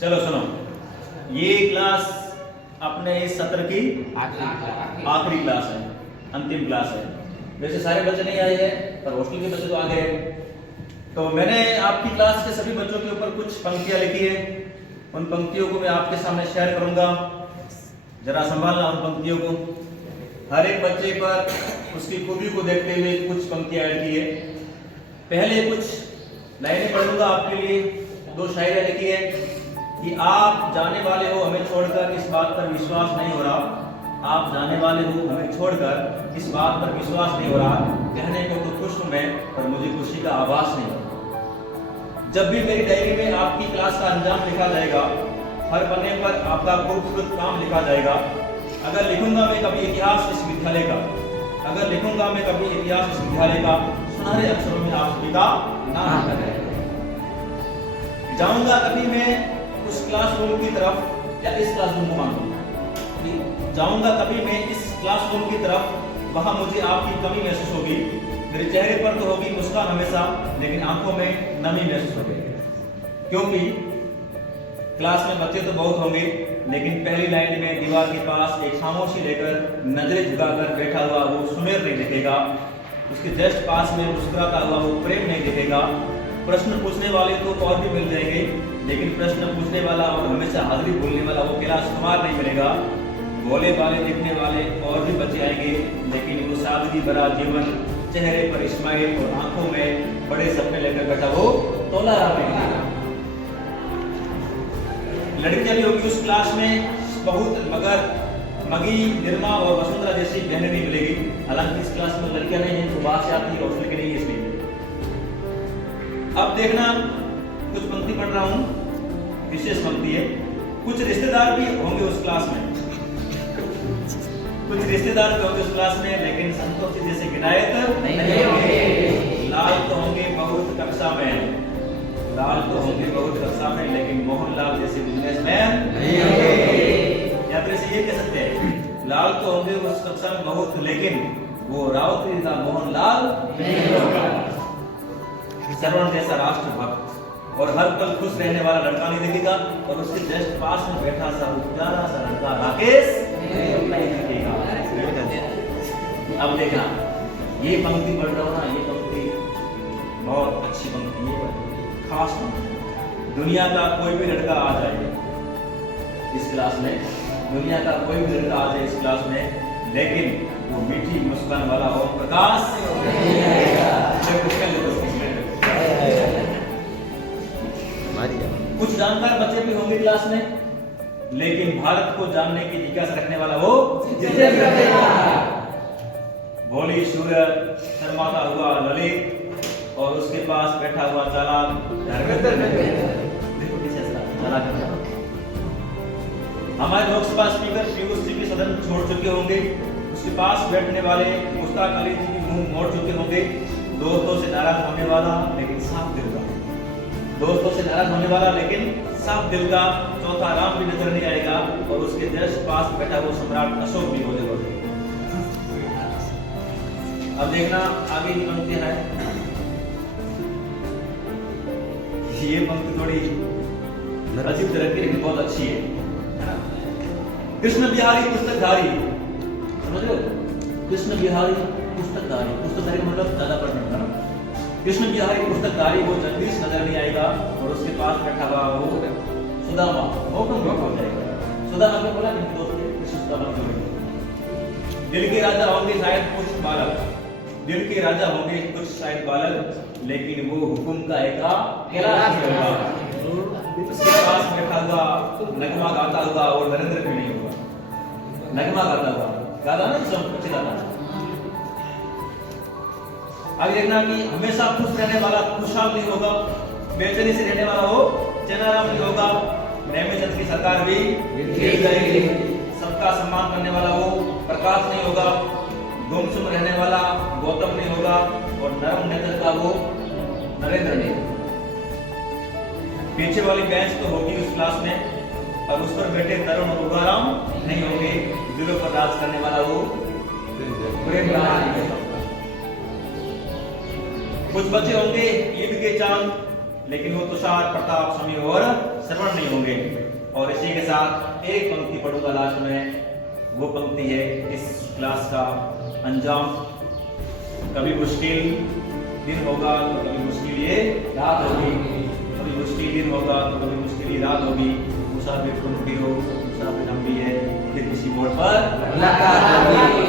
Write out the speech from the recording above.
चलो सुनो, ये क्लास अपने इस सत्र की आखिरी क्लास है, अंतिम क्लास है। वैसे सारे बच्चे नहीं आए हैं, पर हॉस्टल के बच्चे तो आ गए हैं। तो मैंने आपकी क्लास के सभी बच्चों के ऊपर कुछ पंक्तियां लिखी है। उन पंक्तियों को मैं आपके सामने शेयर करूंगा, जरा संभालना उन पंक्तियों को। हर एक बच्चे पर उसकी खूबी को देखते हुए कुछ पंक्तियां ऐड की है। पहले कुछ लाइनें पढ़ूंगा आपके लिए। दो शायरी लिखी है कि आप जाने वाले हो हमें छोड़कर, इस बात पर विश्वास नहीं हो रहा। आप जाने वाले हो हमें छोड़कर, इस बात पर विश्वास नहीं हो रहा। कहने को तो खुश हूं मैं, पर मुझे खुशी का आभास नहीं हो रहा। जब भी मेरी डायरी में आपकी क्लास का अंजाम लिखा जाएगा, हर पन्ने पर आपका खूबसूरत काम लिखा जाएगा। अगर लिखूंगा मैं कभी इतिहास इस विद्यालय का, अगर लिखूंगा मैं कभी इतिहास इस विद्यालय का, सुनहरे अक्षरों में आप सभी का नाम लिखा जाएगा। जाऊंगा कभी मैं उस क्लासरूम की तरफ, या इस क्लासरूम को मानूंगा, जाऊंगा कभी मैं इस क्लासरूम की तरफ, वहां मुझे आपकी कमी महसूस होगी। मेरे चेहरे पर तो होगी मुस्कान हमेशा, लेकिन आंखों में नमी महसूस होगी। क्योंकि क्लास में बच्चे तो बहुत होंगे, लेकिन पहली लाइन में दीवार के पास एक खामोशी लेकर नजरें झुकाकर बैठा हुआ वो सुमेर नहीं दिखेगा। उसके जस्ट पास में मुस्कुराता हुआ वो प्रेम नहीं दिखेगा। प्रश्न पूछने वाले तो और भी मिल जाएंगे, लेकिन प्रश्न पूछने वाला और हमेशा हाजिरी बोलने वाला वो कैलाश कुमार नहीं मिलेगा। भोले वाले दिखने वाले और भी बच्चे आएंगे, लेकिन वो सादगी भरा जीवन, चेहरे पर स्माइल और आंखों में बड़े सपने लेकर बैठा वो तोला राम नहीं। लड़कियां भी होगी उस क्लास में बहुत, मगर मगी, निर्मा और वसुंधरा जैसी बहनें नहीं मिलेगी। हालांकि इस क्लास में लड़कियां नहीं है, तो बाहर से आती है, हॉस्टल के नहीं है इसलिए। अब देखना, कुछ पंक्ति पढ़ रहा हूं, विशेष पंक्ति है। कुछ रिश्तेदार भी होंगे उस क्लास में, कुछ रिश्तेदार भी होंगे उस क्लास में, लेकिन संतोषी जैसे गिनायत नहीं होंगे। लाल तो होंगे बहुत कक्षा में, लाल तो होंगे बहुत कक्षा में, लेकिन मोहनलाल जैसे बिजनेसमैन नहीं होंगे। या फिर इसे ये कह सकते हैं, लाल तो होंगे उस कक्षा में बहुत, लेकिन वो राउतरी का मोहनलाल नहीं होगा। श्रवण जैसा राष्ट्रभक्त और हर पल खुश रहने वाला लड़का नहीं दिखेगा, और उसके जस्ट पास में बैठा सा प्यारा सा लड़का राकेश नहीं दिखेगा। अब देखना, ये पंक्ति पढ़ रहा हूं ना, ये पंक्ति बहुत अच्छी पंक्ति है, खास पंक्ति। दुनिया का कोई भी लड़का आ जाए इस क्लास में, दुनिया का कोई भी लड़का आ जाए इस क्लास में, लेकिन वो मीठी मुस्कान वाला और प्रकाश कुछ जानकार बच्चे भी होंगे क्लास में, लेकिन भारत को जानने की जिज्ञासा रखने वाला वो भोली सूरत, शर्माता हुआ ललित, और उसके पास बैठा हुआ चालाक देखो कैसे चालाक। हमारे लोकसभा स्पीकर पीयूष जी भी सदन छोड़ चुके होंगे, उसके पास बैठने वाले मुश्ताक अली जी भी मुंह मोड़ चुके होंगे। दोस्तों से नाराज होने वाला लेकिन साफ दिल का, दोस्तों से नाराज होने वाला लेकिन साफ दिल का चौथा राम भी नजर नहीं आएगा, और उसके जस्ट पास बैठा वो सम्राट अशोक भी होते होते। अब देखना आगे की पंक्ति है, ये पंक्ति थोड़ी अजीब तरह की लेकिन बहुत अच्छी है ना। कृष्ण बिहारी पुस्तकधारी, समझ लो, कृष्ण बिहारी पुस्तकधारी, पुस्तकधारी मतलब ज्यादा पढ़ने का। कृष्ण बिहारी पुस्तकधारी वो जगदीश नजर नहीं आएगा, और उसके पास बैठा हुआ वो सुदामा मौकम हो जाएगा। सुदामा को बोला कि दोस्त कृष्ण सुदामा जोड़ेंगे। दिल के राजा होंगे शायद कुछ बालक, दिल के राजा होंगे कुछ शायद बालक, लेकिन वो हुकुम का एका कैलाश नहीं होगा। उसके पास बैठा हुआ नगमा गाता हुआ और नरेंद्र भी नहीं होगा। नगमा गाता हुआ गाता ना, सब अच्छे गाता। आगे देखना कि हमेशा खुश रहने वाला खुशहाल नहीं होगा, बेचैनी से रहने वाला हो चेनाराम नहीं होगा। नेमिचंद की सरकार भी गिर जाएगी। सबका सम्मान करने वाला वो प्रकाश नहीं होगा। गुमसुम रहने वाला गौतम नहीं होगा, और नरम नेत्र का वो नरेंद्र नहीं। पीछे वाली बेंच तो होगी उस क्लास में, और उस पर बैठे तरुण और उगाराम नहीं होंगे। दिलों पर राज करने वाला वो प्रेम कुछ बच्चे होंगे ईद के चांद, लेकिन वो तुषार, प्रताप, समी और श्रवण नहीं होंगे। और इसी के साथ एक पंक्ति पढ़ूंगा लास्ट में, वो पंक्ति है इस क्लास का अंजाम। कभी मुश्किल दिन होगा तो कभी मुश्किल ये रात होगी, कभी मुश्किल दिन होगा तो कभी मुश्किल ये रात होगी। मुसाफिर तुम भी हो, मुसाफिर हम भी है, फिर किसी मोड़ पर मुलाकात होगी।